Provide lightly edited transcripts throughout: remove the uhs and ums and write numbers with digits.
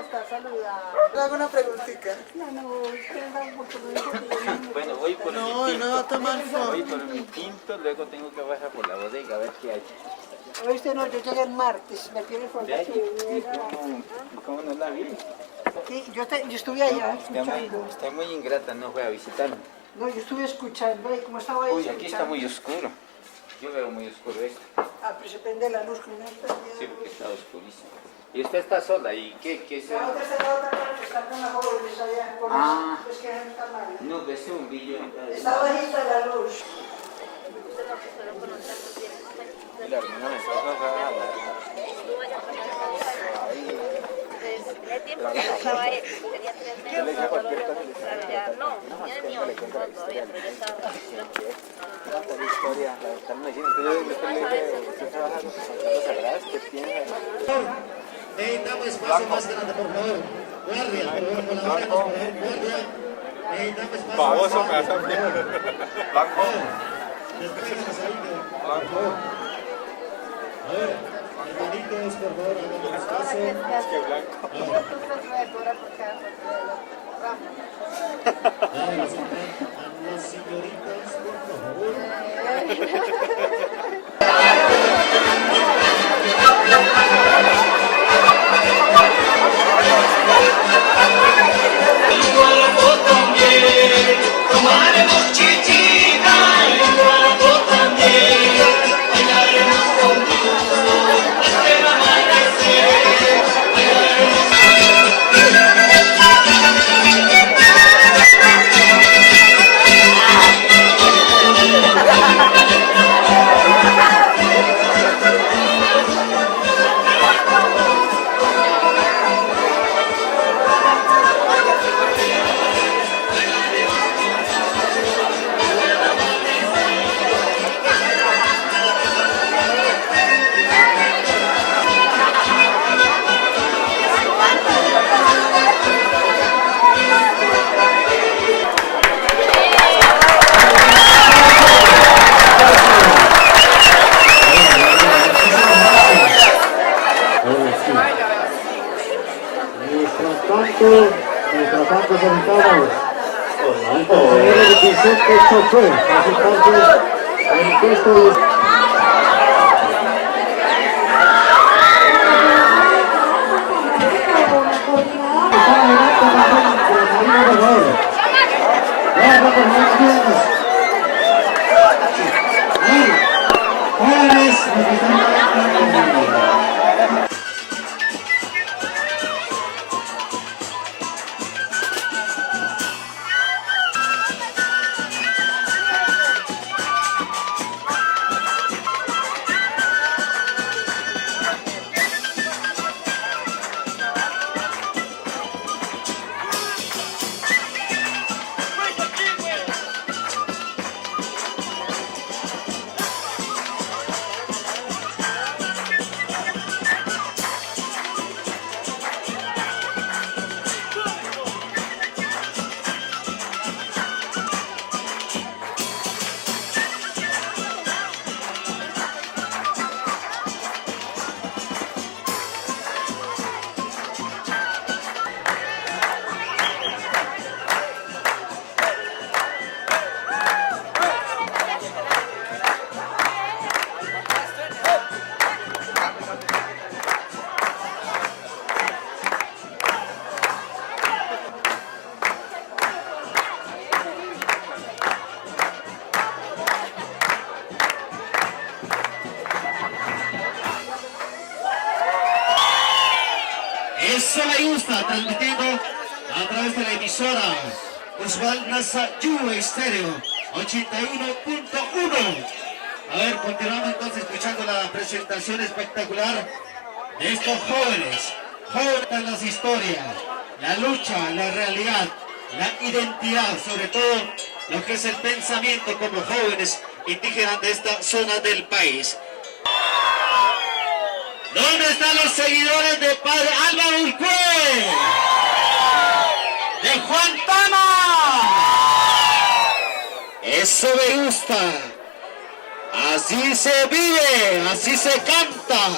está? Saluda. ¿Le hago una preguntita? Bueno, voy por mi No, tinto. no va a tomar Voy foto. por mi tinto, luego tengo que bajar por la bodega a ver qué hay. Oíste, no, yo llegué el martes, me tiene foto. ¿De ahí? ¿Y cómo no la vi? Sí, yo estuve allá Está escuchando. está muy ingrata, no fue a visitarme. No, yo estuve escuchando, ¿y cómo estaba ahí? Uy, aquí está muy oscuro. Yo veo muy oscuro esto. Ah, pero se prende la luz con esta. Sí, porque está oscurísimo. Y usted está sola, ¿y qué se...? La otra está la otra parte, está con la jóvenes allá. Por Ah. eso es que no está mal. No, ves un billo. Está bajita la luz. El tiempo que estaba ahí, tenía 3 meses, no, todavía no, ya ni no, todavía, pero ya estaba. Necesitamos espacio más grande, por favor. Guardia, por favor, colabórenos, por favor, guardia. Necesitamos espacio Baboso más me hace grande. blanco. Despéjanos ahí, por favor. A ver, hermanitos, por favor, háganos caso. Es que blanco. Dámenos a las señoritas, por favor. Mientras tanto sentamos al compañero Vicente Chofer, presentando el texto de... Eso me gusta, transmitiendo a través de la emisora Usual NASA Yu Estéreo 81.1. A ver, continuamos entonces escuchando la presentación espectacular de estos jóvenes. Jóvenes en las historias, la lucha, la realidad, la identidad, sobre todo lo que es el pensamiento como jóvenes indígenas de esta zona del país. ¿Dónde están los seguidores de Padre Álvaro Urcue? ¡De Juan Tama! Eso me gusta. Así se vive, así se canta.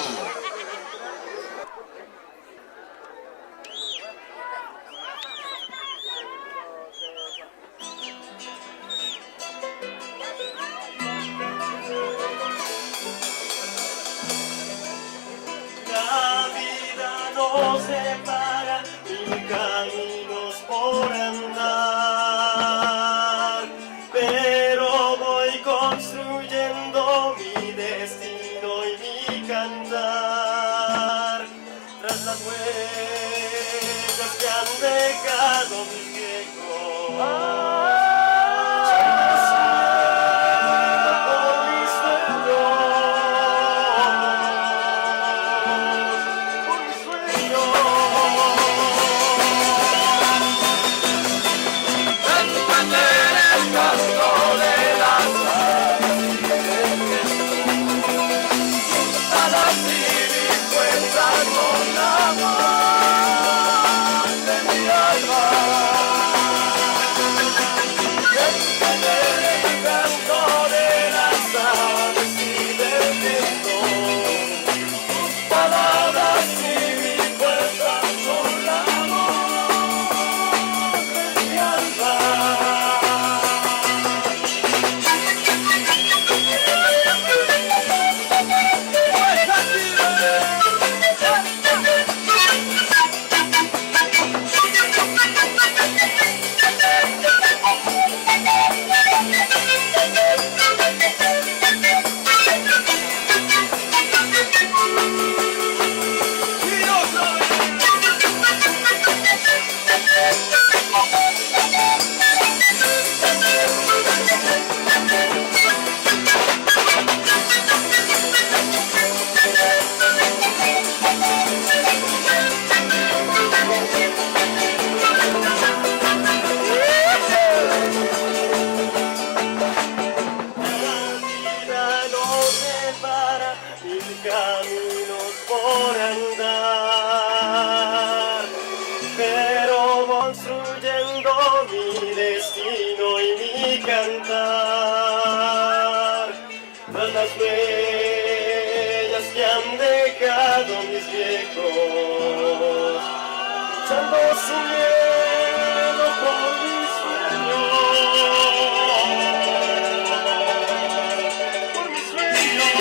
construyendo mi destino y mi cantar. Tras las huellas que han dejado mis viejos, luchando sin miedo por mis sueños, por mis sueños.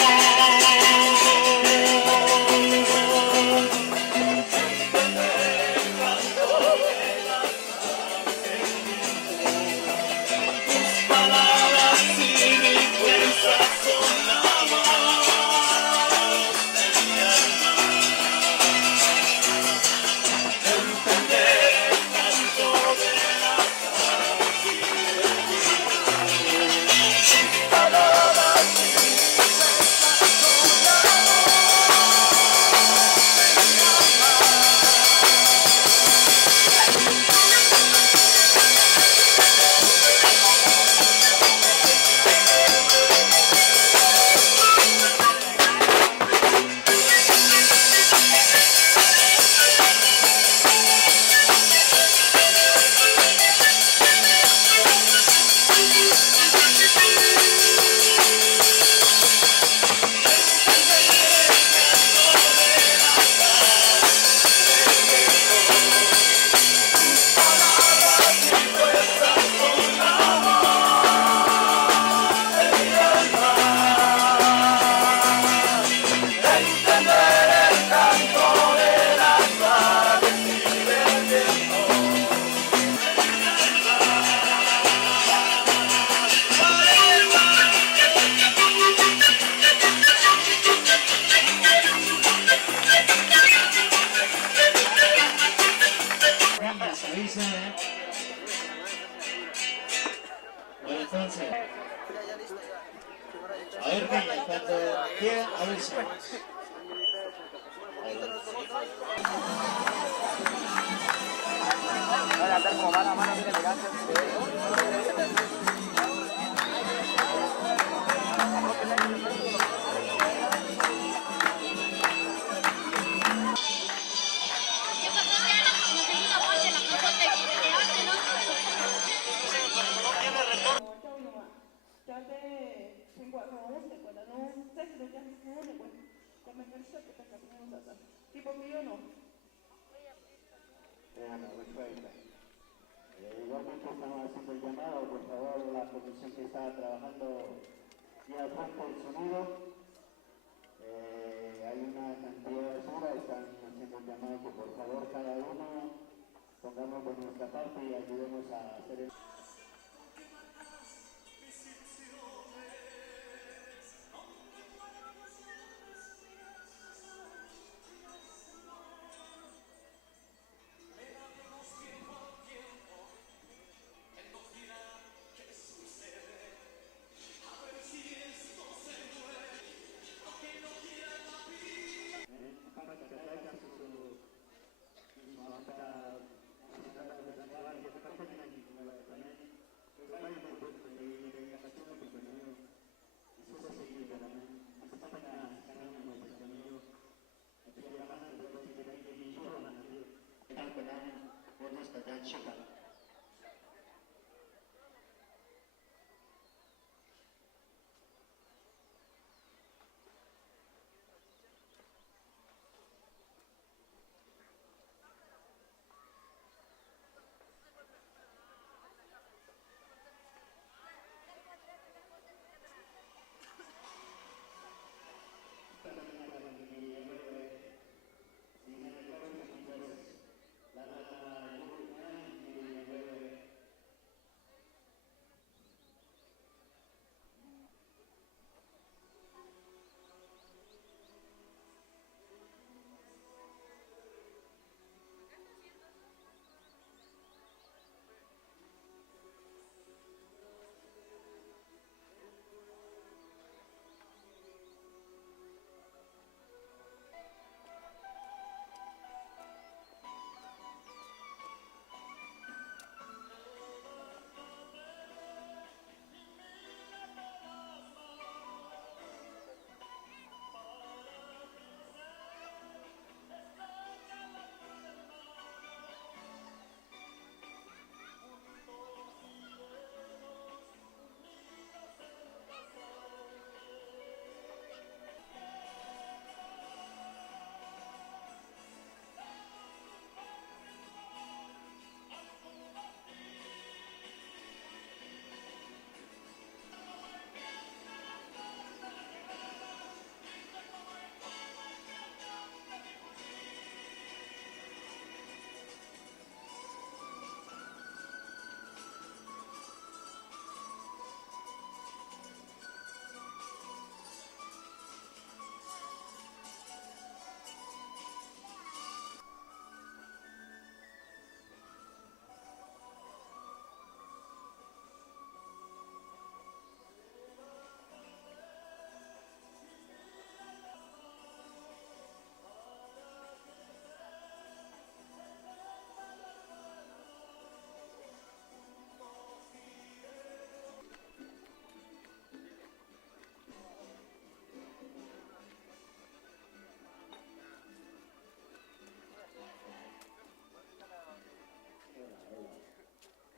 Entonces, a ver, niña, cuando quieran, a ver si. Ahora andar como mano a mano, mira, elegante. Igualmente estamos haciendo el llamado, por favor, la comisión que está trabajando ya frente al sonido. Hay una cantidad de horas, están haciendo el llamado que por favor cada uno pongamos de nuestra parte y ayudemos a hacer el...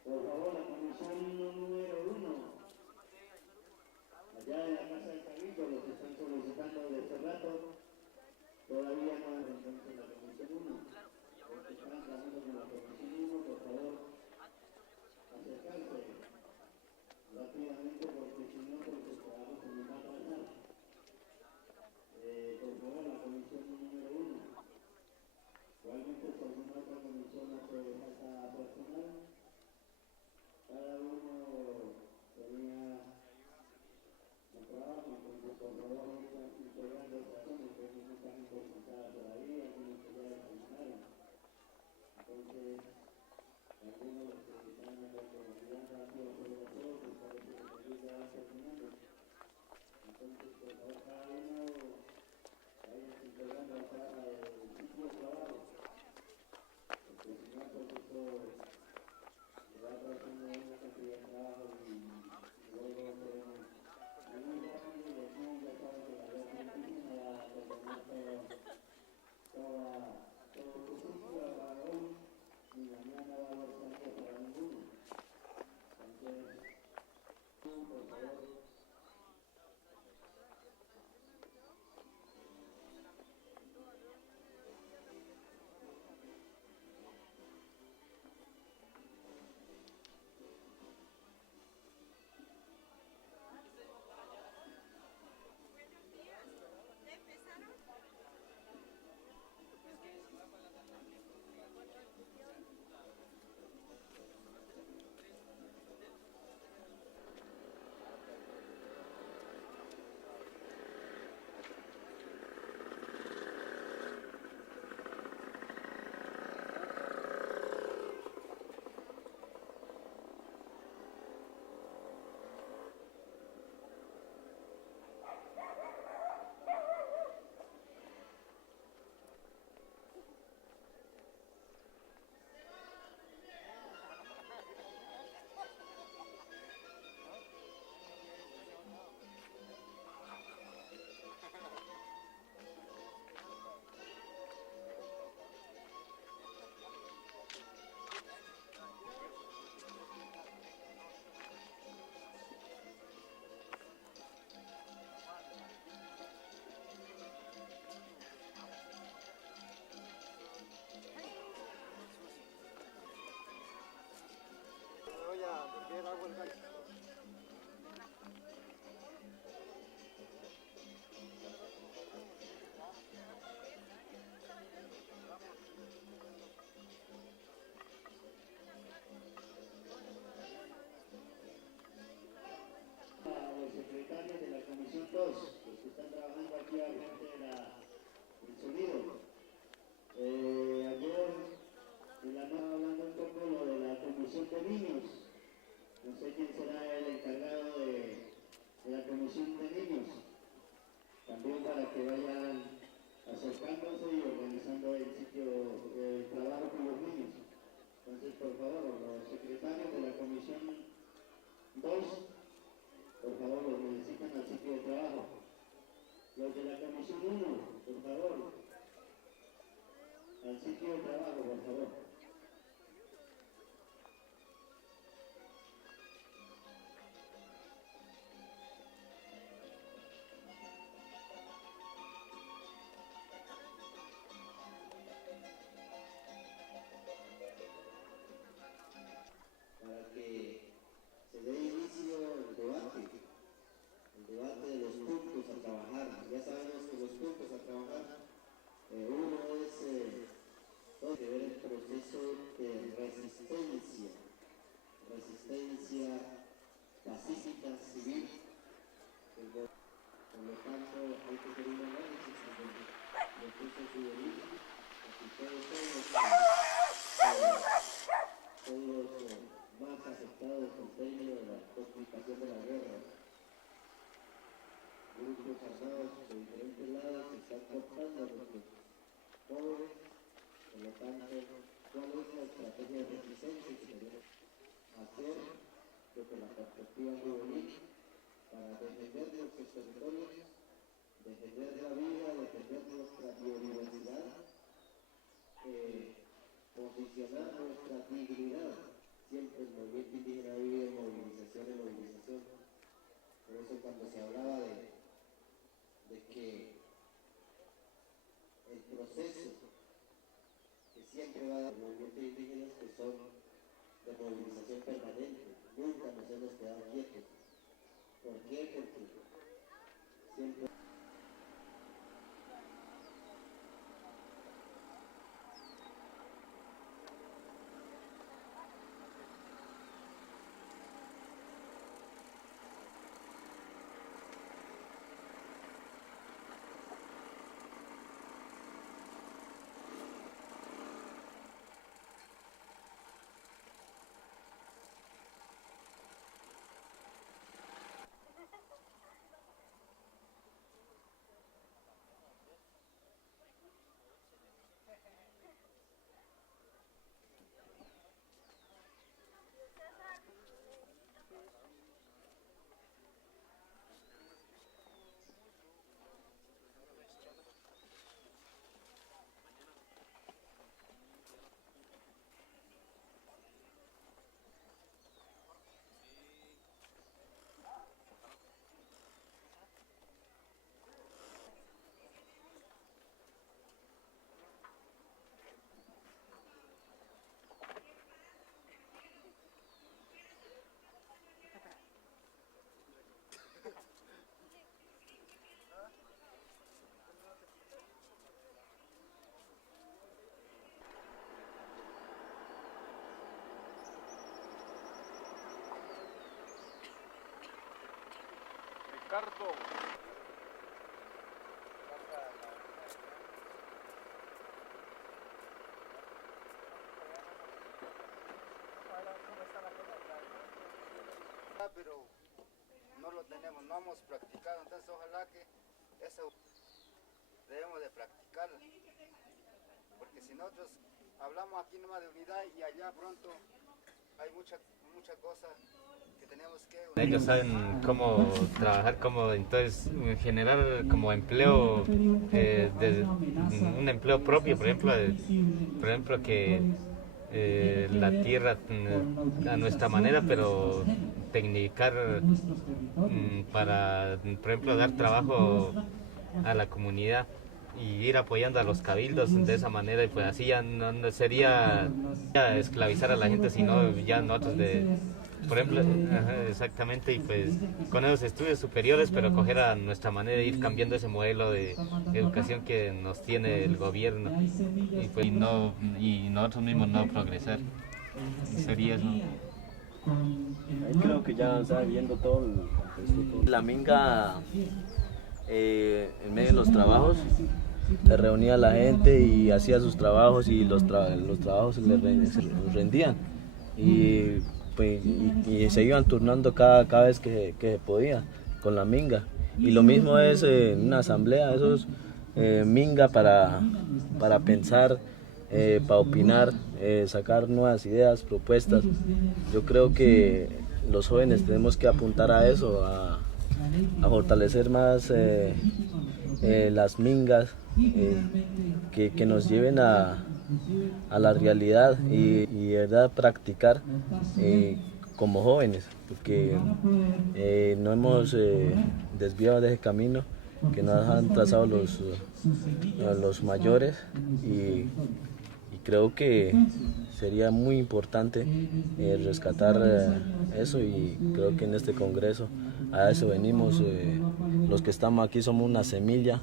Por favor, la comisión número 1. Allá en la Casa del Cabildo los están solicitando desde hace rato. Todavía no han entonces la comisión 1. Los que están trabajando con la comisión 1, por favor, acercarse rápidamente porque si no, pues el trabajo se nos va a atrasar. Por favor, la comisión número 1. Igualmente, si alguna otra comisión hace falta personal, cada uno tenía un trabajo, entonces por favor están integrando esta zona, que no están presentadas todavía, algunos que ya terminaron. Entonces, algunos de los que están en la comunidad rápido sobre la todo, pues parece que ellos ya van terminando. Entonces, por favor, cada uno vaya integrando acá el sitio de trabajo, porque si no, pues esto va trazando una cantidad de trabajo y luego tenemos muy rápido y aquí ya saben que la red científica va a terminar todo su ciclo para hoy y mañana va a haber salida para ninguno. Entonces, por favor. A los secretarios de la Comisión 2, los que están trabajando aquí al frente del sonido. Ayer en la noche hablando un poco lo de la Comisión de Niños. No sé quién será el encargado de la Comisión de Niños. También para que vayan acercándose y organizando el sitio de trabajo con los niños. Entonces, por favor, los secretarios de la Comisión 2, por favor, los necesitan al sitio de trabajo. Los de la Comisión 1, por favor, al sitio de trabajo, por favor. Para que se dé inicio el debate de los puntos a trabajar. Ya sabemos que los puntos a trabajar, uno es todo que ver el proceso de resistencia pacífica civil. Por lo tanto, hay que hacer un análisis del proceso civil, porque son los más afectados en términos de la complicación de la guerra. Grupos armados de diferentes lados se están cortando a nuestros pobres. Por lo tanto, ¿cuál es la estrategia de resistencia que debemos hacer desde la perspectiva juvenil para defender nuestros territorios, defender la vida, defender nuestra biodiversidad, posicionar nuestra dignidad siempre en movimiento quedado quietos. ¿Por qué? Porque siempre... Ricardo. Pero no lo tenemos, no hemos practicado, entonces ojalá que eso debemos de practicarlo, porque si nosotros hablamos aquí nomás de unidad y allá pronto hay mucha cosa que tenemos que... Ellos saben cómo trabajar, cómo entonces generar como empleo, un empleo propio, por ejemplo que la tierra a nuestra manera, pero tecnicar para, por ejemplo, dar trabajo a la comunidad y ir apoyando a los cabildos de esa manera, y pues así ya no sería esclavizar a la gente, sino ya nosotros por ejemplo, exactamente, y pues con esos estudios superiores, pero coger a nuestra manera de ir cambiando ese modelo de educación que nos tiene el gobierno, y pues y nosotros mismos no progresar. Sería eso. Ahí creo que ya está viendo todo el contexto. La minga, en medio de los trabajos, se reunía la gente y hacía sus trabajos, y los trabajos se les rendían. Y se iban turnando cada vez que podía con la minga. Y lo mismo es en una asamblea, eso es minga para pensar, para opinar, sacar nuevas ideas, propuestas. Yo creo que los jóvenes tenemos que apuntar a eso, a fortalecer más las mingas, que nos lleven a la realidad y de verdad practicar como jóvenes, porque no hemos desviado de ese camino que nos han trazado los mayores, y creo que sería muy importante rescatar eso, y creo que en este congreso a eso venimos. Los que estamos aquí somos una semilla,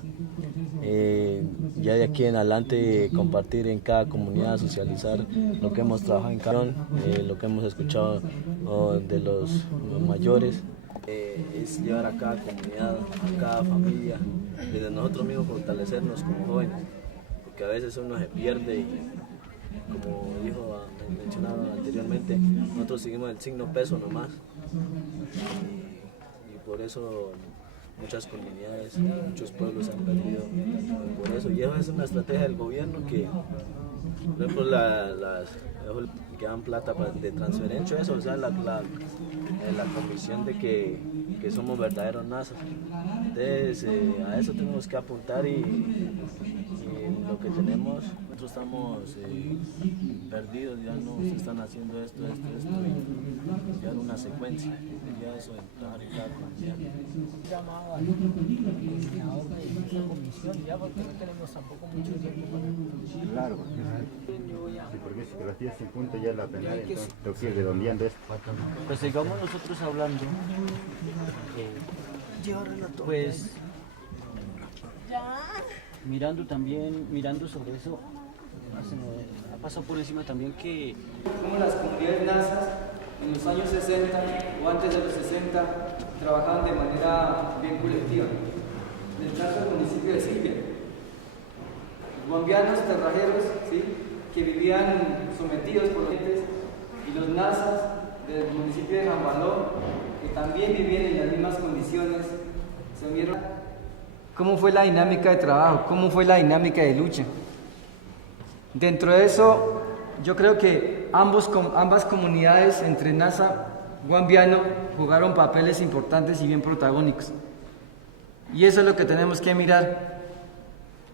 ya de aquí en adelante compartir en cada comunidad, socializar lo que hemos trabajado en cada lo que hemos escuchado de los mayores, es llevar a cada comunidad, a cada familia, desde nosotros mismos fortalecernos como jóvenes, porque a veces uno se pierde y, como mencionaba anteriormente, nosotros seguimos el signo peso nomás, y por eso muchas comunidades, muchos pueblos se han perdido por eso. Y eso es una estrategia del gobierno que, por ejemplo, que dan plata de transferencia, eso, o sea, la convicción de que somos verdaderos nazas. Entonces, a eso tenemos que apuntar, y lo que tenemos, nosotros estamos perdidos, ya no se están haciendo esto, y ya en una secuencia, ya eso, entrar y tal, llamado al coordinador de esta comisión ya porque no tenemos tampoco mucho tiempo para... Claro, porque si las 10 en punto ya la penal, entonces tengo que ir redondeando esto. Pues sigamos nosotros hablando, pues mirando sobre eso, ha pasado por encima también que como las comunidades nazas en los años 60 o antes de los 60 trabajaban de manera bien colectiva. En el caso del municipio de Silvia, guambianos, terrajeros, ¿sí?, que vivían sometidos por los gentes, y los nazas del municipio de Jambaló, que también vivían en las mismas condiciones, se unieron. ¿Cómo fue la dinámica de trabajo? ¿Cómo fue la dinámica de lucha? Dentro de eso, yo creo que ambas comunidades, entre Nasa y Guambiano, jugaron papeles importantes y bien protagónicos. Y eso es lo que tenemos que mirar.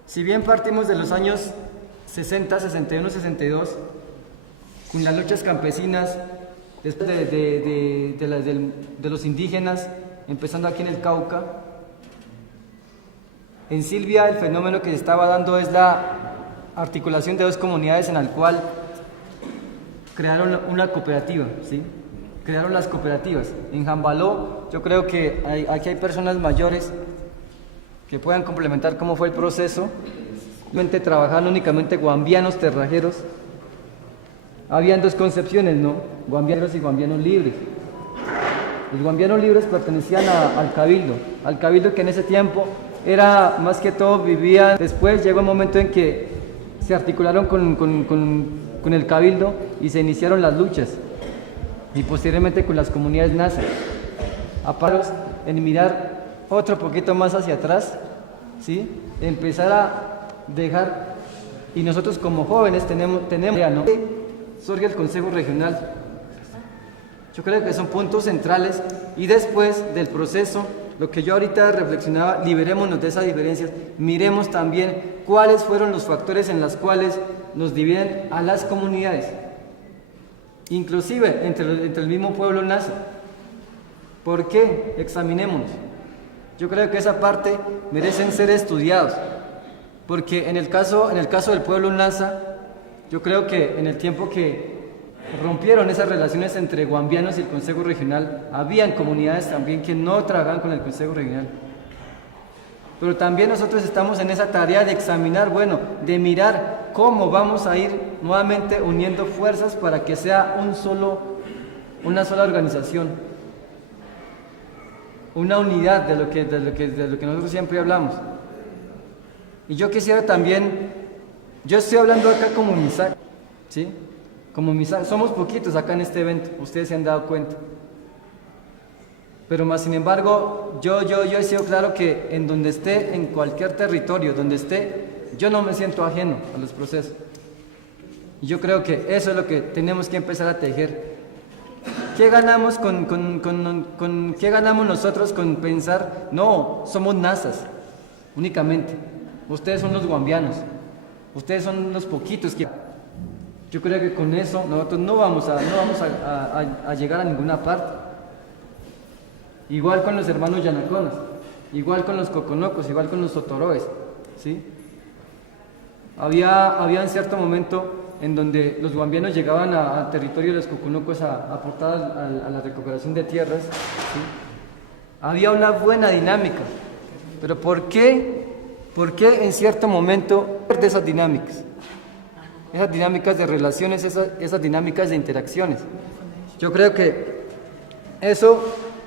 Si bien partimos de los años 60, 61, 62, con las luchas campesinas, después de los indígenas, empezando aquí en el Cauca, en Silvia el fenómeno que se estaba dando es la articulación de dos comunidades en la cual crearon una cooperativa, ¿sí? Crearon las cooperativas. En Jambaló, yo creo que aquí hay personas mayores que puedan complementar cómo fue el proceso. Trabajaban únicamente guambianos terrajeros. Habían dos concepciones, ¿no? Guambianos y guambianos libres. Los guambianos libres pertenecían al cabildo que en ese tiempo era más que todo vivían. Después llegó un momento en que se articularon con el cabildo y se iniciaron las luchas, y posteriormente con las comunidades nasa. Aparos en mirar otro poquito más hacia atrás, ¿sí? Empezar a dejar, y nosotros como jóvenes tenemos ¿no? Surge el Consejo Regional. Yo creo que son puntos centrales, y después del proceso, lo que yo ahorita reflexionaba, liberémonos de esas diferencias, miremos también cuáles fueron los factores en los cuales nos dividen a las comunidades, inclusive entre el mismo pueblo nasa. ¿Por qué? Examinémonos. Yo creo que esa parte merecen ser estudiados, porque en el caso del pueblo nasa, yo creo que en el tiempo que rompieron esas relaciones entre guambianos y el Consejo Regional, habían comunidades también que no trabajaban con el Consejo Regional. Pero también nosotros estamos en esa tarea de examinar, de mirar cómo vamos a ir nuevamente uniendo fuerzas para que sea una sola organización, una unidad de lo que nosotros siempre hablamos. Y yo quisiera también, yo estoy hablando acá como MISAC, ¿sí? Como MISAC, somos poquitos acá en este evento, ustedes se han dado cuenta. Pero más sin embargo, yo he sido claro que en donde esté, en cualquier territorio donde esté, yo no me siento ajeno a los procesos. Y yo creo que eso es lo que tenemos que empezar a tejer. ¿Qué ganamos qué ganamos nosotros con pensar, no, somos nazas, únicamente? Ustedes son los guambianos, ustedes son los poquitos que... Yo creo que con eso nosotros no vamos a llegar a ninguna parte. Igual con los hermanos yanaconas, igual con los coconocos, igual con los sotoroes, ¿sí? Había en cierto momento en donde los guambianos llegaban al territorio de los coconocos a aportar a la recuperación de tierras, ¿sí? Había una buena dinámica, pero ¿por qué en cierto momento de esas dinámicas? Esas dinámicas de relaciones, esas dinámicas de interacciones. Yo creo que eso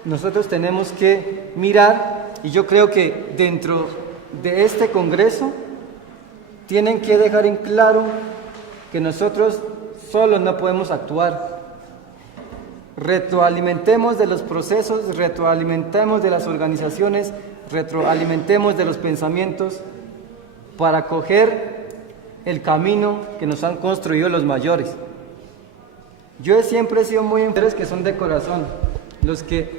nosotros tenemos que mirar, y yo creo que dentro de este Congreso tienen que dejar en claro que nosotros solos no podemos actuar. Retroalimentemos de los procesos, retroalimentemos de las organizaciones, retroalimentemos de los pensamientos para coger el camino que nos han construido los mayores. Yo siempre he sido muy mujeres que son de corazón, los que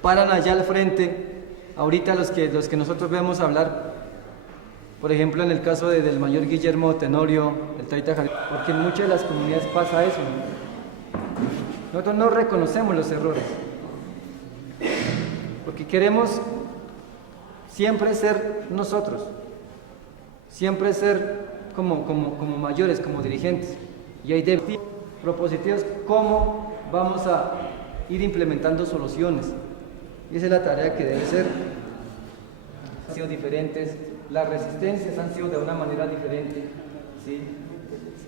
paran allá al frente, ahorita los que nosotros vemos hablar, Por ejemplo, en el caso del mayor Guillermo Tenorio, el Taita Jalisco, porque en muchas de las comunidades pasa eso. Nosotros no reconocemos los errores, porque queremos siempre ser nosotros, siempre ser como mayores, como dirigentes. Y hay propositivos cómo vamos a ir implementando soluciones. Y esa es la tarea que debe ser. Han sido diferentes, las resistencias han sido de una manera diferente, ¿sí?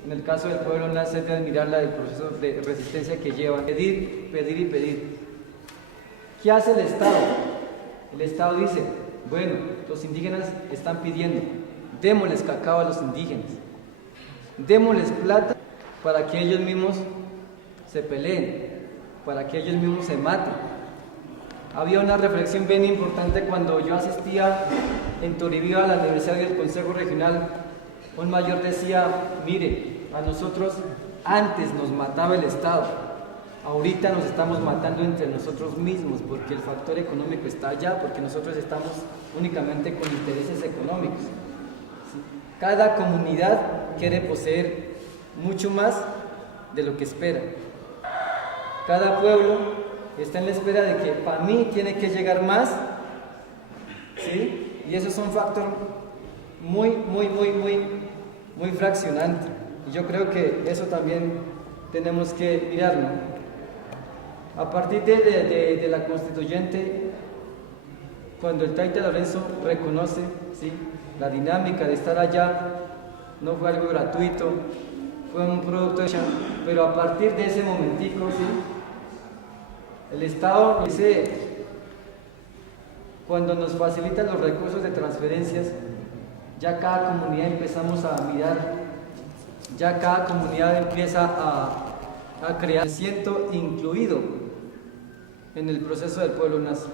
En el caso del pueblo nace de admirar el proceso de resistencia que llevan, pedir, pedir y pedir. ¿Qué hace el Estado? El Estado dice, bueno, los indígenas están pidiendo, démosles cacao a los indígenas, démosles plata para que ellos mismos se peleen, para que ellos mismos se maten. Había una reflexión bien importante cuando yo asistía en Toribío a la Universidad del Consejo Regional. Un mayor decía, mire, a nosotros antes nos mataba el Estado, ahorita nos estamos matando entre nosotros mismos porque el factor económico está allá, porque nosotros estamos únicamente con intereses económicos. ¿Sí? Cada comunidad quiere poseer mucho más de lo que espera. Cada pueblo está en la espera de que para mí tiene que llegar más, ¿sí? Y eso es un factor muy fraccionante. Y yo creo que eso también tenemos que mirarlo. A partir de la constituyente, cuando el Taita Lorenzo reconoce, ¿sí?, la dinámica de estar allá, no fue algo gratuito, fue un producto hecho, pero a partir de ese momentico, ¿sí?, el Estado dice, cuando nos facilitan los recursos de transferencias, ya cada comunidad empezamos a mirar, ya cada comunidad empieza a crear. Me siento incluido en el proceso del pueblo nazi.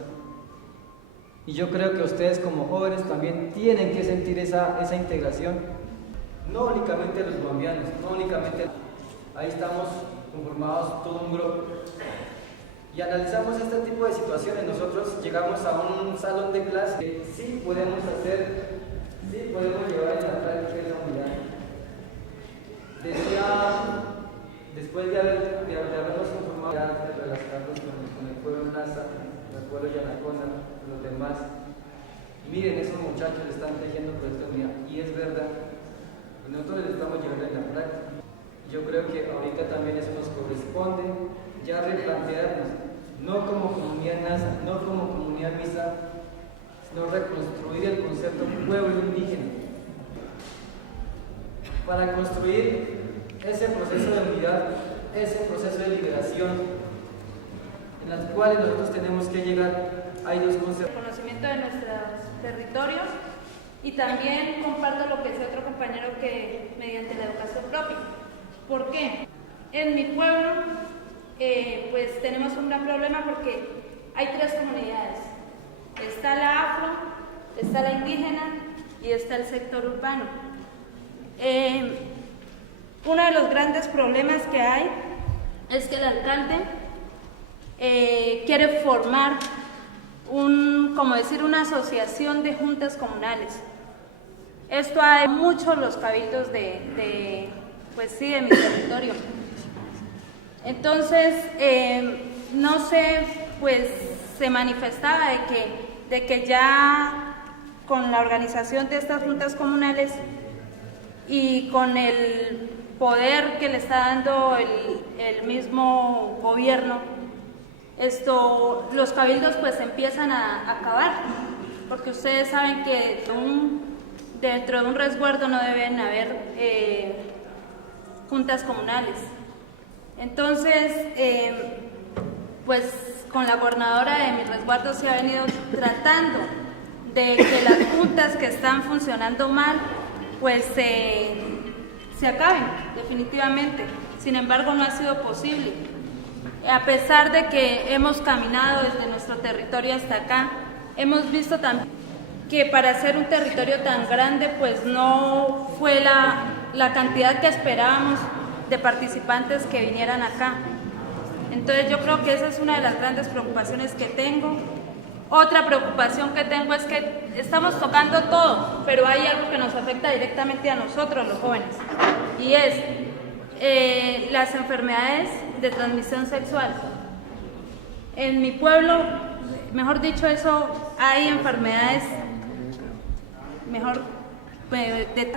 Y yo creo que ustedes como jóvenes también tienen que sentir esa integración, no únicamente los bambianos, no únicamente. Ahí estamos conformados todo un grupo. Y analizamos este tipo de situaciones. Nosotros llegamos a un salón de clase que sí podemos hacer, sí podemos llevar en la práctica esa unidad. Después de habernos conformado, de relacionarnos con el pueblo Nasa, con el pueblo Yanacona, con los demás, miren, esos muchachos están tejiendo por esta unidad, y es verdad, y nosotros les estamos llevando en la práctica. Yo creo que ahorita también eso nos corresponde, ya replantearnos, no como comunidad NASA, no como comunidad misa, sino reconstruir el concepto pueblo indígena. Para construir ese proceso de unidad, ese proceso de liberación, en las cuales nosotros tenemos que llegar, hay dos conceptos. Conocimiento de nuestros territorios, y también comparto lo que decía otro compañero, que mediante la educación propia. ¿Por qué? En mi pueblo, pues tenemos un gran problema porque hay tres comunidades. Está la afro, está la indígena y está el sector urbano. Uno de los grandes problemas que hay es que el alcalde quiere formar una asociación de juntas comunales. Esto hay muchos los cabildos de mi territorio. Entonces, no sé, pues se manifestaba de que ya con la organización de estas juntas comunales y con el poder que le está dando el mismo gobierno, los cabildos pues empiezan a acabar, porque ustedes saben que dentro de un resguardo no deben haber juntas comunales. Entonces, pues con la gobernadora de mi resguardo se ha venido tratando de que las juntas que están funcionando mal pues se acaben definitivamente. Sin embargo, no ha sido posible. A pesar de que hemos caminado desde nuestro territorio hasta acá, hemos visto también que para ser un territorio tan grande pues no fue la cantidad que esperábamos de participantes que vinieran acá. Entonces yo creo que esa es una de las grandes preocupaciones que tengo, Otra preocupación que tengo es que estamos tocando todo, pero hay algo que nos afecta directamente a nosotros, los jóvenes, y es las enfermedades de transmisión sexual. En mi pueblo, mejor dicho, eso hay enfermedades, de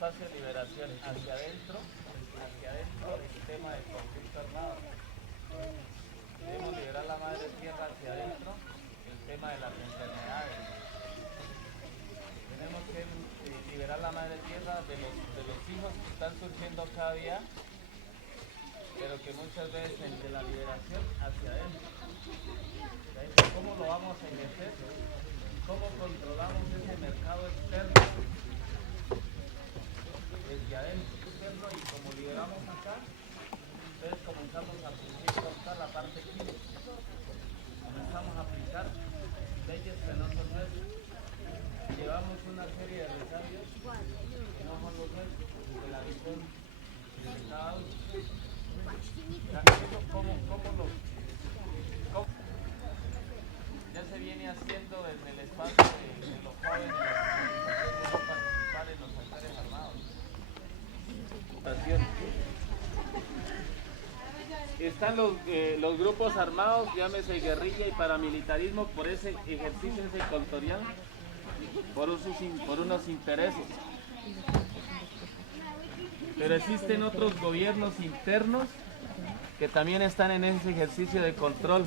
espacio de liberación hacia adentro el tema del conflicto armado. Debemos liberar la madre tierra hacia adentro el tema de las enfermedades. Tenemos que liberar la madre tierra de los hijos que están surgiendo cada día, pero que muchas veces de la liberación hacia adentro. ¿Cómo lo vamos a ejercer? ¿Cómo controlamos ese mercado externo? Desde adentro externo, y como liberamos acá, entonces comenzamos a aplicar la parte química. Comenzamos a aplicar leyes que no son nuestras. Llevamos una serie de recambios que no son los nuestros, de la visión de cada uno. ¿Cómo ya se viene haciendo en el espacio de los jóvenes que participar en los sectores armados? Están los grupos armados, llámese guerrilla y paramilitarismo, por ese ejercicio sectorial, por unos intereses. Pero existen otros gobiernos internos que también están en ese ejercicio de control.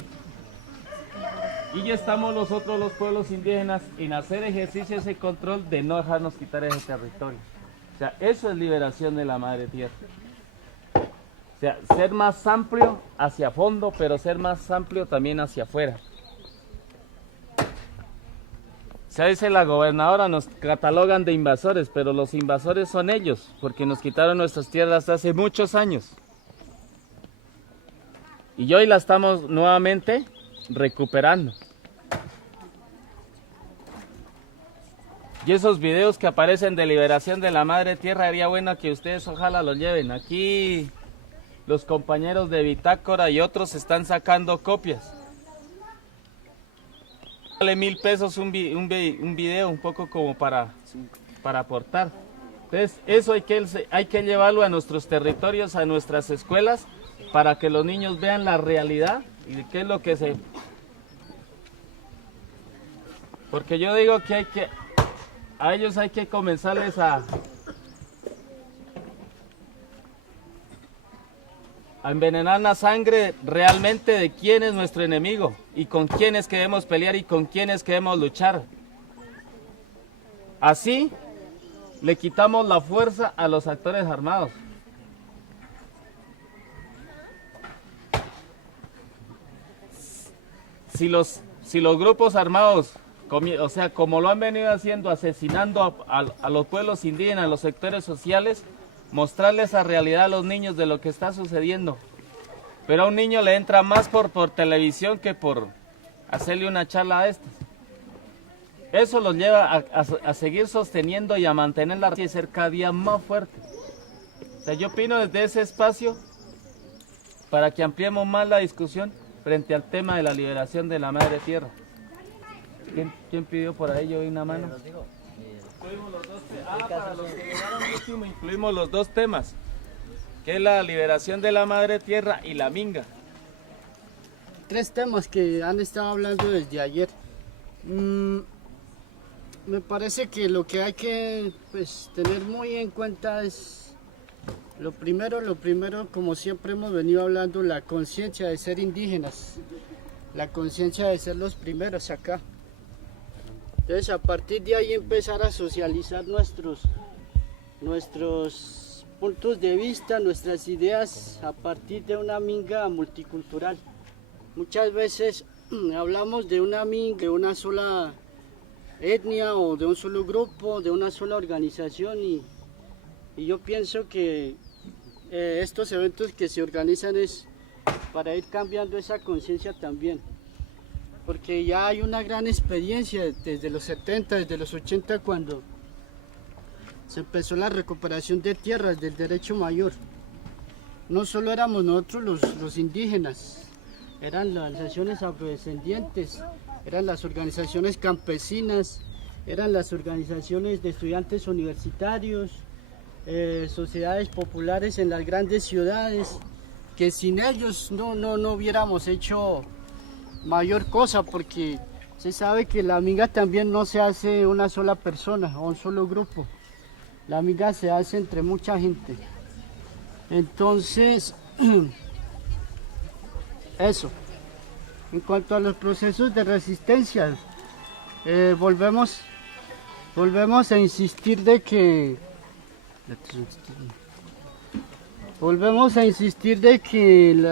Y ya estamos nosotros, los pueblos indígenas, en hacer ejercicio ese control de no dejarnos quitar ese territorio. O sea, eso es liberación de la madre tierra. O sea, ser más amplio hacia fondo, pero ser más amplio también hacia afuera. O sea, dice la gobernadora, nos catalogan de invasores, pero los invasores son ellos, porque nos quitaron nuestras tierras hace muchos años. Y hoy la estamos nuevamente recuperando. Y esos videos que aparecen de liberación de la madre tierra, sería bueno que ustedes ojalá los lleven. Aquí los compañeros de Bitácora y otros están sacando copias. Vale 1,000 pesos un video, un poco como para aportar. Entonces eso hay que llevarlo a nuestros territorios, a nuestras escuelas, para que los niños vean la realidad y qué es lo que se... Porque yo digo que a ellos hay que comenzarles a envenenar la sangre realmente de quién es nuestro enemigo y con quiénes queremos pelear y con quiénes queremos luchar. Así le quitamos la fuerza a los actores armados. Si los grupos armados, o sea, como lo han venido haciendo, asesinando a los pueblos indígenas, a los sectores sociales, mostrarles la realidad a los niños de lo que está sucediendo. Pero a un niño le entra más por televisión que por hacerle una charla a estas. Eso los lleva a seguir sosteniendo y a mantener la raza y ser cada día más fuerte. O sea, yo opino desde ese espacio para que ampliemos más la discusión frente al tema de la liberación de la madre tierra. ¿Quién pidió por ahí? Yo vi una mano. Incluimos los dos para los que llegaron último, incluimos los dos temas, que es la liberación de la madre tierra y la minga. 3 temas que han estado hablando desde ayer. Me parece que lo que hay que tener muy en cuenta es lo primero, como siempre hemos venido hablando, la conciencia de ser indígenas, la conciencia de ser los primeros acá. Entonces, a partir de ahí empezar a socializar nuestros puntos de vista, nuestras ideas a partir de una minga multicultural. Muchas veces hablamos de una minga, de una sola etnia o de un solo grupo, de una sola organización y yo pienso que estos eventos que se organizan es para ir cambiando esa conciencia también. Porque ya hay una gran experiencia desde los 70, desde los 80, cuando se empezó la recuperación de tierras del derecho mayor. No solo éramos nosotros los indígenas, eran las asociaciones afrodescendientes, eran las organizaciones campesinas, eran las organizaciones de estudiantes universitarios, sociedades populares en las grandes ciudades, que sin ellos no hubiéramos hecho mayor cosa, porque se sabe que la minga también no se hace una sola persona o un solo grupo, la minga se hace entre mucha gente. Entonces, eso. En cuanto a los procesos de resistencia, volvemos a insistir de que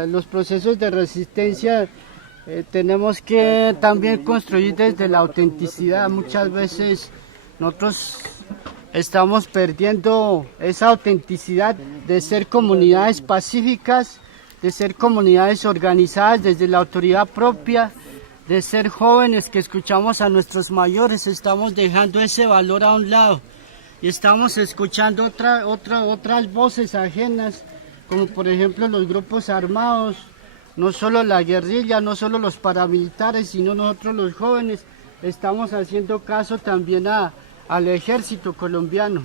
los procesos de resistencia tenemos que también construir desde la autenticidad. Muchas veces nosotros estamos perdiendo esa autenticidad de ser comunidades pacíficas, de ser comunidades organizadas desde la autoridad propia, de ser jóvenes que escuchamos a nuestros mayores. Estamos dejando ese valor a un lado y estamos escuchando otras voces ajenas, como por ejemplo los grupos armados, no solo la guerrilla, no solo los paramilitares, sino nosotros los jóvenes estamos haciendo caso también al ejército colombiano.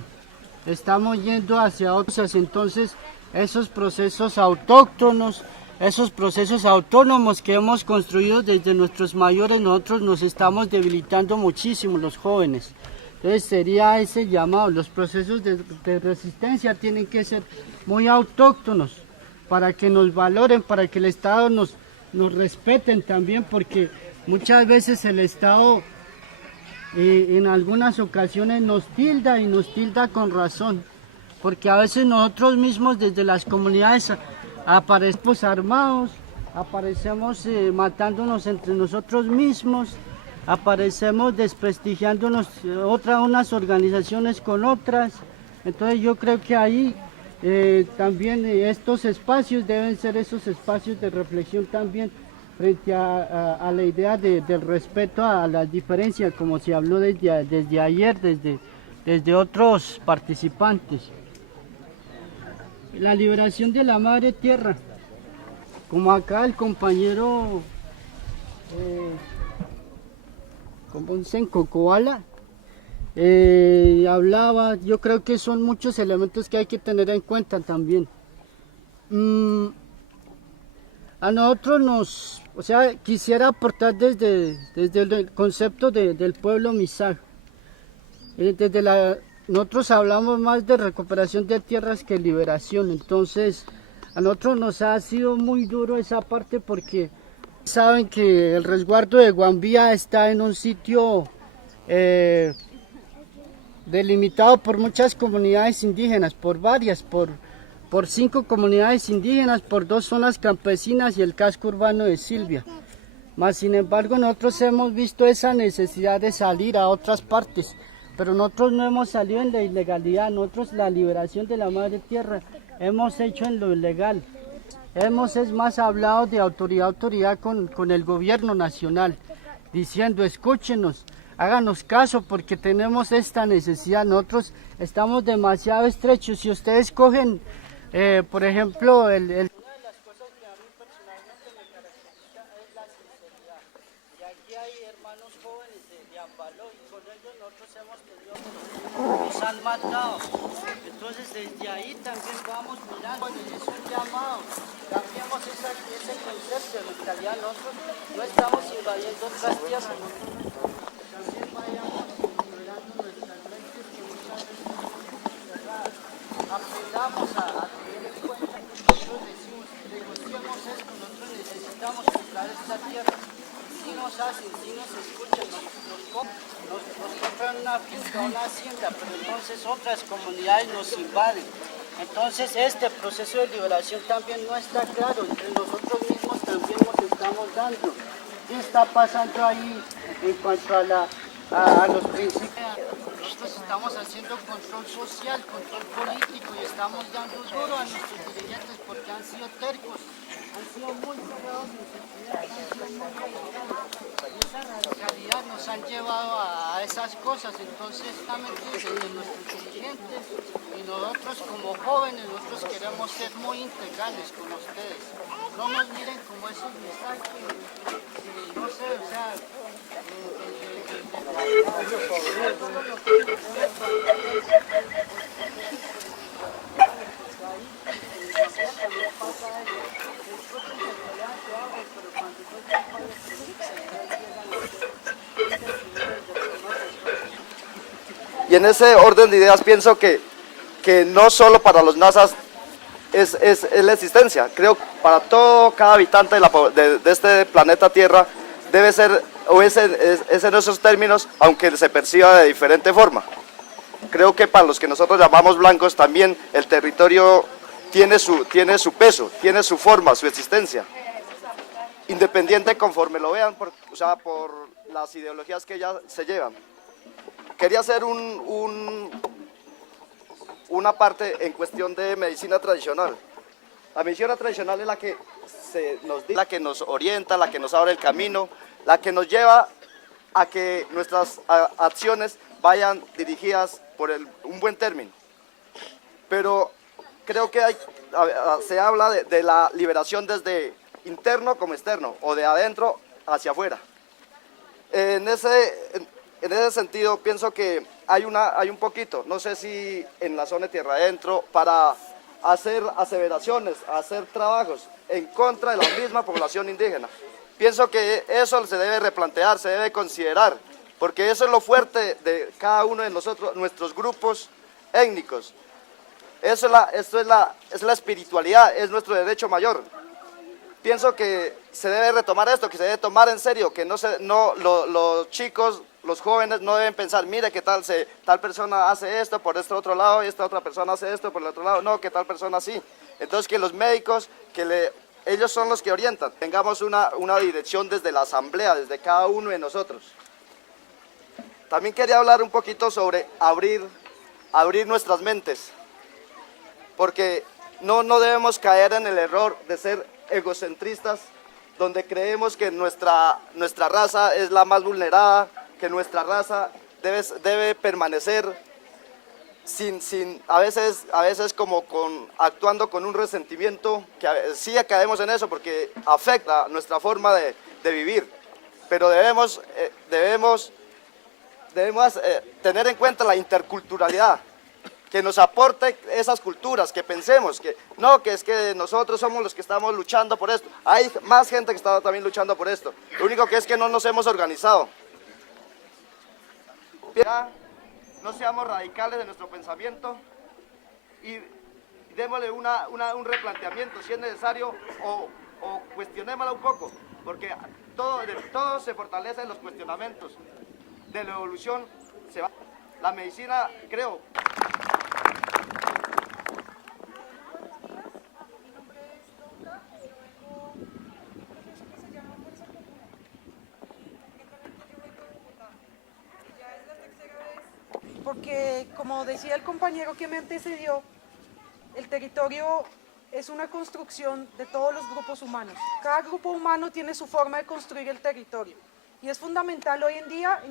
Estamos yendo hacia otros, entonces esos procesos autóctonos, esos procesos autónomos que hemos construido desde nuestros mayores, nosotros nos estamos debilitando muchísimo los jóvenes. Entonces sería ese llamado, los procesos de resistencia tienen que ser muy autóctonos para que nos valoren, para que el Estado nos respeten también, porque muchas veces el Estado en algunas ocasiones nos tilda con razón, porque a veces nosotros mismos desde las comunidades aparecemos armados, aparecemos matándonos entre nosotros mismos, aparecemos desprestigiándonos unas organizaciones con otras. Entonces yo creo que ahí también estos espacios deben ser esos espacios de reflexión también frente a la idea del respeto a las diferencias, como se habló desde ayer, desde otros participantes. La liberación de la madre tierra, como acá el compañero Cocobala hablaba, yo creo que son muchos elementos que hay que tener en cuenta también. A nosotros quisiera aportar desde el concepto del pueblo Misaj. Nosotros hablamos más de recuperación de tierras que liberación, entonces a nosotros nos ha sido muy duro esa parte, porque saben que el resguardo de Guambía está en un sitio delimitado por muchas comunidades indígenas, por 5 comunidades indígenas, por 2 zonas campesinas y el casco urbano de Silvia. Mas sin embargo nosotros hemos visto esa necesidad de salir a otras partes, pero nosotros no hemos salido en la ilegalidad. Nosotros la liberación de la madre tierra hemos hecho en lo ilegal. Hemos hablado de autoridad a autoridad con el gobierno nacional, diciendo escúchenos, háganos caso porque tenemos esta necesidad. Nosotros estamos demasiado estrechos. Si ustedes cogen, por ejemplo, una de las cosas que a mí han matado. Entonces desde ahí también vamos mirando, es un llamado, cambiemos ese concepto, en realidad nosotros no estamos invadiendo otras tierras, también vayamos liberando nuestras mentes que muchas veces estamos cerradas. Aprendamos a tener en cuenta que nosotros decimos, negociemos esto, nosotros necesitamos comprar esta tierra. Si nos hacen, si nos escuchan, nos compran una finca, una hacienda, pero entonces otras comunidades nos invaden. Entonces este proceso de liberación también no está claro, entre nosotros mismos también nos estamos dando. ¿Qué está pasando ahí en cuanto a los principios? Nosotros estamos haciendo control social, control político y estamos dando duro a nuestros dirigentes porque han sido tercos, han sido muy cerrados en sus ideas, han sido muy radicales. Y esa radicalidad nos han llevado a esas cosas, entonces desde nuestros dirigentes y nosotros como jóvenes, nosotros queremos ser muy integrales con ustedes. No nos miren como esos mensajes, no sé, o sea, Y en ese orden de ideas pienso que no solo para los nazas es la existencia, creo que para cada habitante de este planeta Tierra debe ser, o es en esos términos, aunque se perciba de diferente forma. Creo que para los que nosotros llamamos blancos también el territorio tiene su peso, tiene su forma, su existencia, independiente conforme lo vean, por las ideologías que ya se llevan. Quería hacer una parte en cuestión de medicina tradicional. La medicina tradicional es la que la que nos orienta, la que nos abre el camino, la que nos lleva a que nuestras acciones vayan dirigidas por un buen término. Pero creo que se habla de la liberación desde interno como externo, o de adentro hacia afuera. En ese sentido pienso que hay un poquito, no sé si en la zona de tierra adentro, para hacer aseveraciones, hacer trabajos en contra de la misma población indígena. Pienso que eso se debe replantear, se debe considerar, porque eso es lo fuerte de cada uno de nosotros, nuestros grupos étnicos. Eso es la espiritualidad, es nuestro derecho mayor. Pienso que se debe retomar esto, que se debe tomar en serio, que los chicos, los jóvenes no deben pensar, mire que tal persona hace esto por este otro lado y esta otra persona hace esto por el otro lado, no, que tal persona sí. Entonces que los médicos, ellos son los que orientan. Tengamos una dirección desde la asamblea, desde cada uno de nosotros. También quería hablar un poquito sobre abrir nuestras mentes, porque no debemos caer en el error de ser egocentristas, donde creemos que nuestra raza es la más vulnerada, que nuestra raza debe permanecer a veces como actuando con un resentimiento, que sí caemos en eso porque afecta nuestra forma de vivir, pero debemos tener en cuenta la interculturalidad, que nos aporte esas culturas, que pensemos que es que nosotros somos los que estamos luchando por esto. Hay más gente que está también luchando por esto, lo único que es que no nos hemos organizado. No seamos radicales de nuestro pensamiento y démosle un replanteamiento si es necesario, o cuestionémosla un poco, porque todo se fortalece en los cuestionamientos. De la evolución se va. La medicina, creo. Porque, como decía el compañero que me antecedió, el territorio es una construcción de todos los grupos humanos. Cada grupo humano tiene su forma de construir el territorio. Y es fundamental hoy en día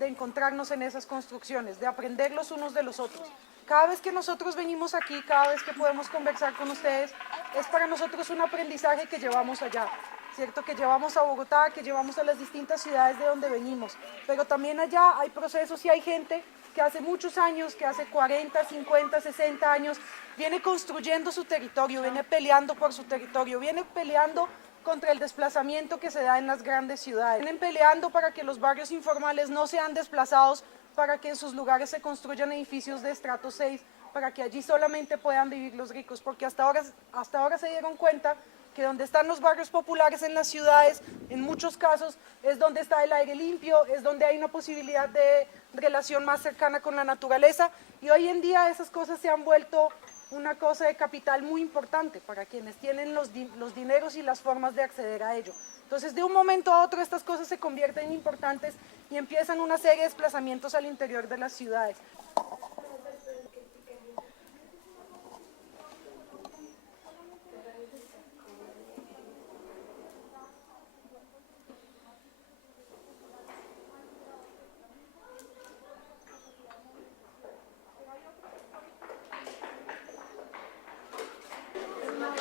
encontrarnos en esas construcciones, de aprender los unos de los otros. Cada vez que nosotros venimos aquí, cada vez que podemos conversar con ustedes, es para nosotros un aprendizaje que llevamos allá, ¿cierto? Que llevamos a Bogotá, que llevamos a las distintas ciudades de donde venimos. Pero también allá hay procesos y hay gente que hace muchos años, que hace 40, 50, 60 años, viene construyendo su territorio, viene peleando por su territorio, viene peleando contra el desplazamiento que se da en las grandes ciudades. Vienen peleando para que los barrios informales no sean desplazados, para que en sus lugares se construyan edificios de estrato 6, para que allí solamente puedan vivir los ricos, porque hasta ahora se dieron cuenta que donde están los barrios populares en las ciudades, en muchos casos, es donde está el aire limpio, es donde hay una posibilidad de relación más cercana con la naturaleza, y hoy en día esas cosas se han vuelto una cosa de capital muy importante para quienes tienen los dineros y las formas de acceder a ello. Entonces, de un momento a otro, estas cosas se convierten en importantes y empiezan una serie de desplazamientos al interior de las ciudades.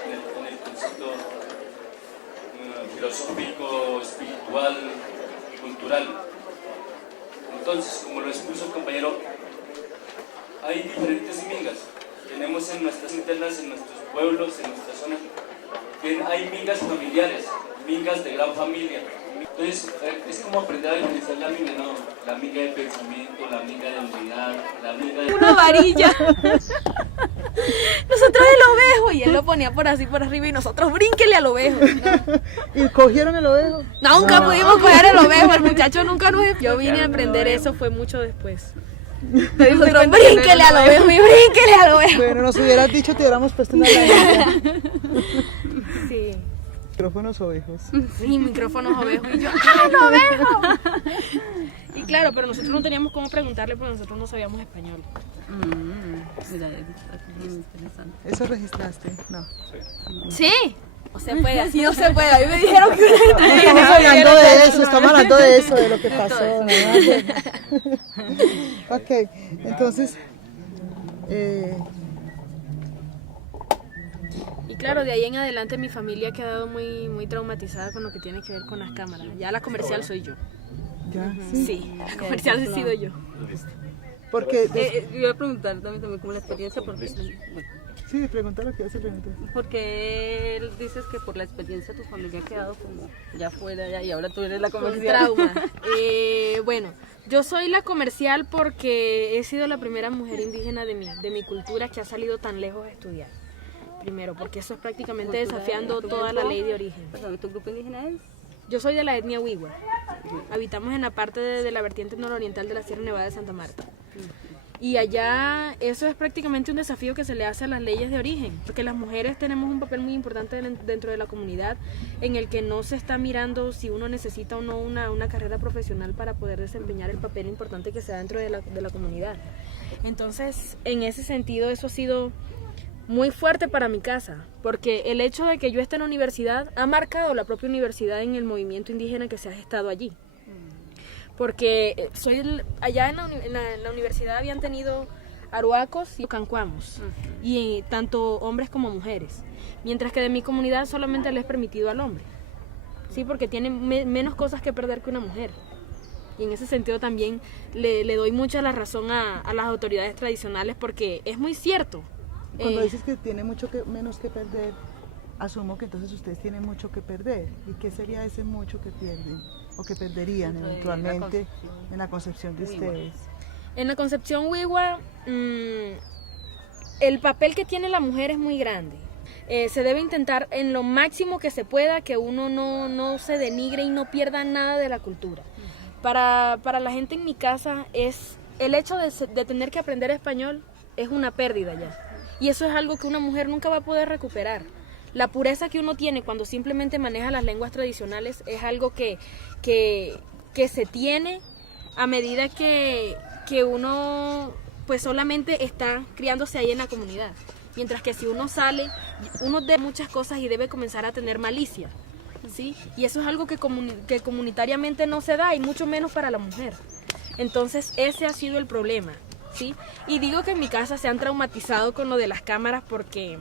En el concepto filosófico, espiritual, cultural. Entonces, como lo expuso el compañero, hay diferentes mingas. Tenemos en nuestras internas, en nuestros pueblos, en nuestra zona, hay mingas familiares, mingas de gran familia. Entonces, es como aprender a diferenciar la minga, ¿no? La minga de pensamiento, la minga de unidad, la minga de... Una varilla. Nosotros el ovejo, y él lo ponía por así por arriba y nosotros brínquele al ovejo, ¿no? ¿Y cogieron el ovejo? Nunca pudimos coger el ovejo, el muchacho nunca nos... Yo vine a aprender eso, fue mucho después. Nosotros brínquele al ovejo y brínquele al ovejo. Bueno, nos hubieras dicho, te hubiéramos puesto una lanita. Sí. Micrófonos ovejos. Sí, micrófonos ovejos. Y yo, ¡ah, el ovejo! Y claro, pero nosotros no teníamos cómo preguntarle porque nosotros no sabíamos español. ¿Eso registraste? No. Sí. No se puede, así no se puede. A mí me dijeron que... Estamos hablando de eso, estamos hablando de eso, de lo que pasó. Ok, entonces... Y claro, de ahí en adelante mi familia ha quedado muy traumatizada con lo que tiene que ver con las cámaras. Ya la comercial soy yo. ¿Ya? Sí, la comercial he sido yo. Porque yo iba a preguntar también como la experiencia, porque... Sí, pregunta lo que hace preguntar. Porque él dices que por la experiencia tu familia ha quedado como ya fuera ya, y ahora tú eres la comercial. Con trauma. Bueno, yo soy la comercial porque he sido la primera mujer indígena de mi cultura que ha salido tan lejos a estudiar. Primero, porque eso es prácticamente desafiando toda la ley de origen. ¿Tu grupo indígena es? Yo soy de la etnia Wiwa. Habitamos en la parte de la vertiente nororiental de la Sierra Nevada de Santa Marta. Y allá eso es prácticamente un desafío que se le hace a las leyes de origen, porque las mujeres tenemos un papel muy importante dentro de la comunidad en el que no se está mirando si uno necesita o no una carrera profesional para poder desempeñar el papel importante que se da dentro de la comunidad. Entonces, en ese sentido, eso ha sido muy fuerte para mi casa, porque el hecho de que yo esté en la universidad ha marcado la propia universidad en el movimiento indígena que se ha gestado allí. Porque allá en la universidad habían tenido aruacos y cancuamos, y tanto hombres como mujeres, mientras que de mi comunidad solamente les es permitido al hombre, ¿sí? Porque tienen menos cosas que perder que una mujer. Y en ese sentido también le doy mucha la razón a las autoridades tradicionales, porque es muy cierto. Cuando dices que tiene menos que perder, asumo que entonces ustedes tienen mucho que perder. ¿Y qué sería ese mucho que pierden o que perderían eventualmente en la concepción de ustedes? En la concepción Wiwa, el papel que tiene la mujer es muy grande. Se debe intentar en lo máximo que se pueda que uno no se denigre y no pierda nada de la cultura. Para la gente en mi casa, el hecho de tener que aprender español es una pérdida ya. Y eso es algo que una mujer nunca va a poder recuperar. La pureza que uno tiene cuando simplemente maneja las lenguas tradicionales es algo que se tiene a medida que uno pues solamente está criándose ahí en la comunidad. Mientras que si uno sale, uno debe muchas cosas y debe comenzar a tener malicia, ¿sí? Y eso es algo que comunitariamente no se da, y mucho menos para la mujer. Entonces ese ha sido el problema, ¿sí? Y digo que en mi casa se han traumatizado con lo de las cámaras porque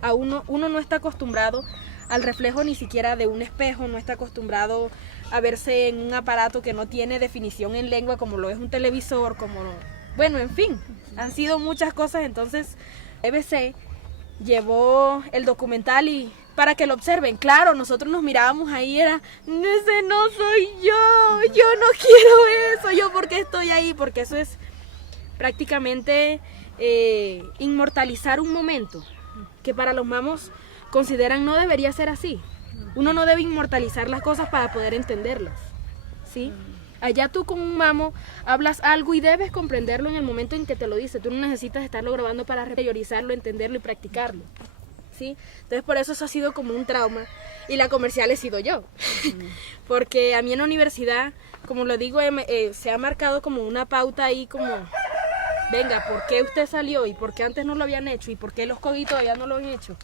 a uno no está acostumbrado al reflejo ni siquiera de un espejo, no está acostumbrado a verse en un aparato que no tiene definición en lengua como lo es un televisor, como Bueno, en fin, han sido muchas cosas. Entonces EBC llevó el documental y para que lo observen. Claro, nosotros nos mirábamos ahí, era, ese no soy yo no quiero eso, yo por qué estoy ahí, porque eso es prácticamente inmortalizar un momento que para los mamos consideran no debería ser así. Uno no debe inmortalizar las cosas para poder entenderlas, ¿sí? Allá tú con un mamo hablas algo y debes comprenderlo en el momento en que te lo dice. Tú no necesitas estarlo grabando para interiorizarlo, entenderlo y practicarlo, ¿sí? Entonces por eso ha sido como un trauma y la comercial he sido yo. Porque a mí en la universidad, como lo digo, se ha marcado como una pauta ahí como, venga, ¿por qué usted salió? ¿Y por qué antes no lo habían hecho? ¿Y por qué los cogitos todavía no lo han hecho?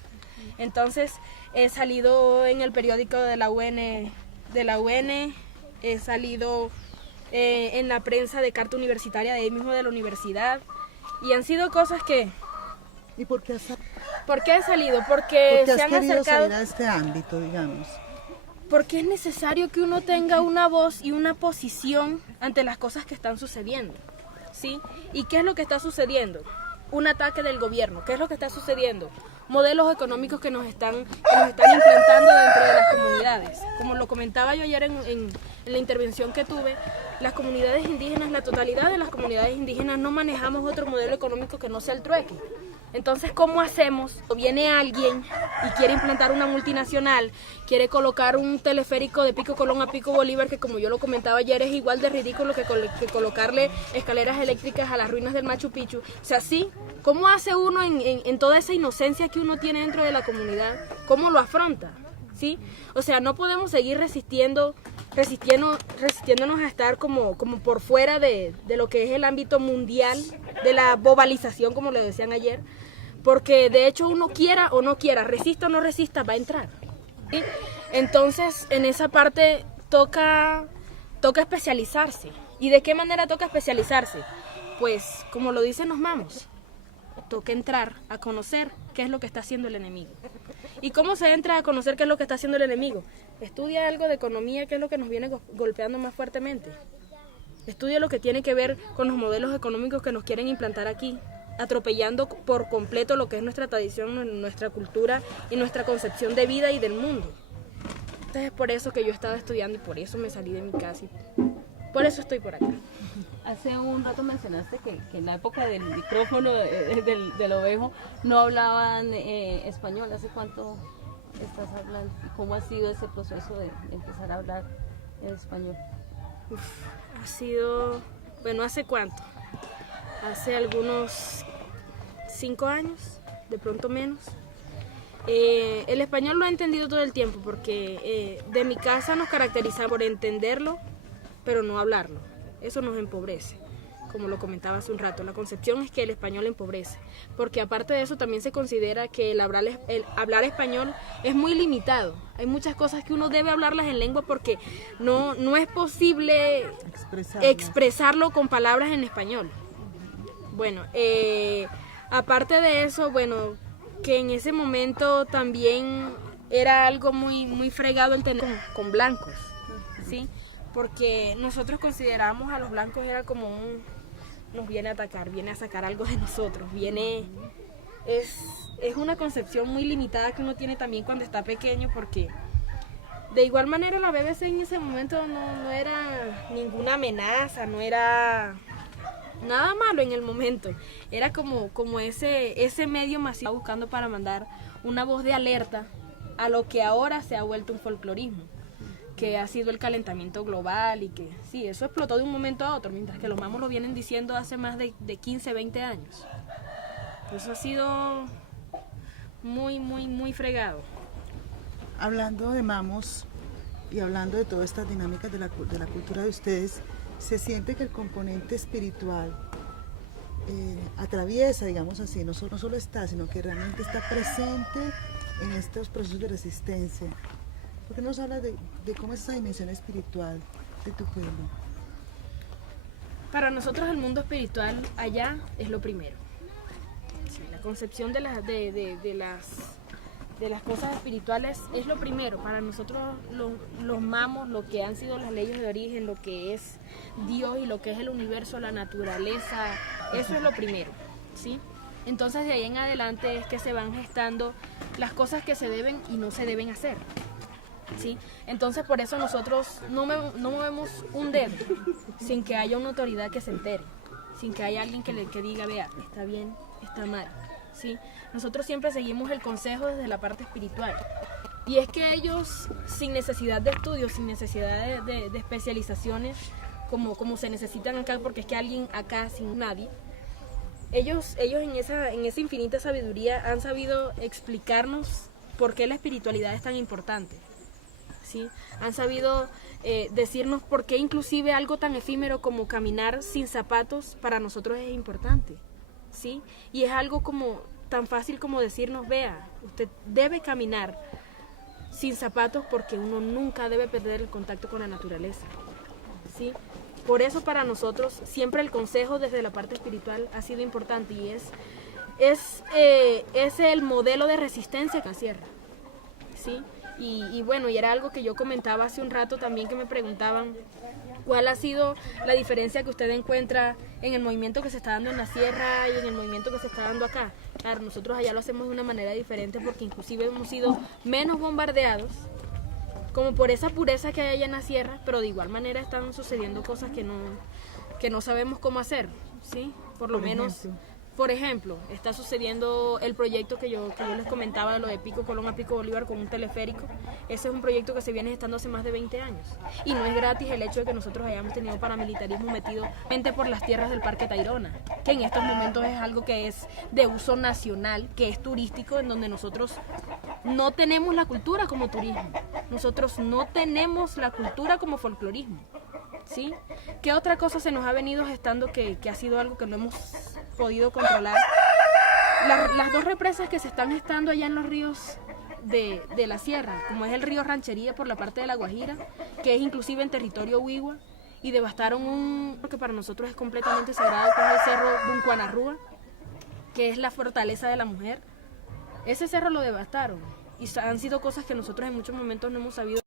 Entonces he salido en el periódico de la UN, he salido en la prensa de Carta Universitaria de ahí mismo de la universidad, y han sido cosas que... ¿Y por qué has salido? Porque se han querido acercado... salir a este ámbito, digamos? Porque es necesario que uno tenga una voz y una posición ante las cosas que están sucediendo, ¿sí? ¿Y qué es lo que está sucediendo? Un ataque del gobierno. ¿Qué es lo que está sucediendo? Modelos económicos que nos están implantando dentro de las comunidades. Como lo comentaba yo ayer en la intervención que tuve, las comunidades indígenas, la totalidad de las comunidades indígenas no manejamos otro modelo económico que no sea el trueque. Entonces, ¿cómo hacemos? Viene alguien y quiere implantar una multinacional, quiere colocar un teleférico de Pico Colón a Pico Bolívar, que como yo lo comentaba ayer es igual de ridículo que colocarle escaleras eléctricas a las ruinas del Machu Picchu. O sea, sí, ¿cómo hace uno en toda esa inocencia que uno tiene dentro de la comunidad? ¿Cómo lo afronta? ¿Sí? O sea, no podemos seguir resistiéndonos a estar como por fuera de lo que es el ámbito mundial, de la globalización, como le decían ayer, porque de hecho uno quiera o no quiera, resista o no resista, va a entrar, ¿sí? Entonces, en esa parte toca especializarse. ¿Y de qué manera toca especializarse? Pues, como lo dicen los mamos, toca entrar a conocer qué es lo que está haciendo el enemigo. ¿Y cómo se entra a conocer qué es lo que está haciendo el enemigo? Estudia algo de economía, que es lo que nos viene golpeando más fuertemente. Estudia lo que tiene que ver con los modelos económicos que nos quieren implantar aquí, atropellando por completo lo que es nuestra tradición, nuestra cultura y nuestra concepción de vida y del mundo. Entonces es por eso que yo estaba estudiando y por eso me salí de mi casa y por eso estoy por acá. Hace un rato mencionaste que en la época del micrófono del ovejo no hablaban español. ¿Hace cuánto estás hablando? ¿Cómo ha sido ese proceso de empezar a hablar en español? Ha sido, bueno, ¿hace cuánto? Hace algunos 5 años, de pronto menos. El español lo he entendido todo el tiempo porque de mi casa nos caracteriza por entenderlo, pero no hablarlo. Eso nos empobrece, como lo comentaba hace un rato. La concepción es que el español empobrece, porque aparte de eso también se considera que el hablar español es muy limitado. Hay muchas cosas que uno debe hablarlas en lengua porque no es posible expresarlo con palabras en español. Bueno, aparte de eso, bueno, que en ese momento también era algo muy fregado el tener con blancos, ¿sí? Porque nosotros consideramos a los blancos era como nos viene a atacar, viene a sacar algo de nosotros, es una concepción muy limitada que uno tiene también cuando está pequeño, porque de igual manera la BBC en ese momento no era ninguna amenaza, no era nada malo en el momento, era como ese medio masivo buscando para mandar una voz de alerta a lo que ahora se ha vuelto un folclorismo, que ha sido el calentamiento global y que sí, eso explotó de un momento a otro, mientras que los mamos lo vienen diciendo hace más de 15, 20 años. Eso ha sido muy fregado. Hablando de mamos y hablando de todas estas dinámicas de la cultura de ustedes, ¿se siente que el componente espiritual atraviesa, digamos así, no solo está, sino que realmente está presente en estos procesos de resistencia? ¿Por qué nos hablas de cómo es esa dimensión espiritual de tu pueblo? Para nosotros el mundo espiritual allá es lo primero. Sí, la concepción de las cosas espirituales es lo primero. Para nosotros los mamos, lo que han sido las leyes de origen, lo que es Dios y lo que es el universo, la naturaleza, eso es lo primero, ¿sí? Entonces de ahí en adelante es que se van gestando las cosas que se deben y no se deben hacer, ¿sí? Entonces por eso nosotros no movemos un dedo sin que haya una autoridad que se entere, sin que haya alguien que diga, vea, está bien, está mal, ¿sí? Nosotros siempre seguimos el consejo desde la parte espiritual. Y es que ellos, sin necesidad de estudios, sin necesidad de especializaciones, como se necesitan acá, porque es que alguien acá sin nadie, ellos en esa infinita sabiduría han sabido explicarnos por qué la espiritualidad es tan importante, ¿sí? Han sabido decirnos por qué inclusive algo tan efímero como caminar sin zapatos para nosotros es importante, ¿sí? Y es algo como tan fácil como decirnos, vea, usted debe caminar sin zapatos porque uno nunca debe perder el contacto con la naturaleza, ¿sí? Por eso para nosotros siempre el consejo desde la parte espiritual ha sido importante y es el modelo de resistencia que la sierra, ¿sí? Y bueno, y era algo que yo comentaba hace un rato también, que me preguntaban cuál ha sido la diferencia que usted encuentra en el movimiento que se está dando en la sierra y en el movimiento que se está dando acá. Claro, nosotros allá lo hacemos de una manera diferente porque inclusive hemos sido menos bombardeados, como por esa pureza que hay allá en la sierra, pero de igual manera están sucediendo cosas que no sabemos cómo hacer, ¿sí? Por lo menos, por ejemplo, está sucediendo el proyecto que yo les comentaba, lo de Pico Colón a Pico Bolívar con un teleférico. Ese es un proyecto que se viene gestando hace más de 20 años. Y no es gratis el hecho de que nosotros hayamos tenido paramilitarismo metido por las tierras del Parque Tayrona, que en estos momentos es algo que es de uso nacional, que es turístico, en donde nosotros no tenemos la cultura como turismo. Nosotros no tenemos la cultura como folclorismo, ¿sí? ¿Qué otra cosa se nos ha venido gestando que ha sido algo que no hemos podido controlar? Las dos represas que se están gestando allá en los ríos de la sierra, como es el río Ranchería por la parte de La Guajira, que es inclusive en territorio Wigua, y devastaron un que para nosotros es completamente sagrado, que es el cerro Buncuanarrúa, que es la fortaleza de la mujer. Ese cerro lo devastaron y han sido cosas que nosotros en muchos momentos no hemos sabido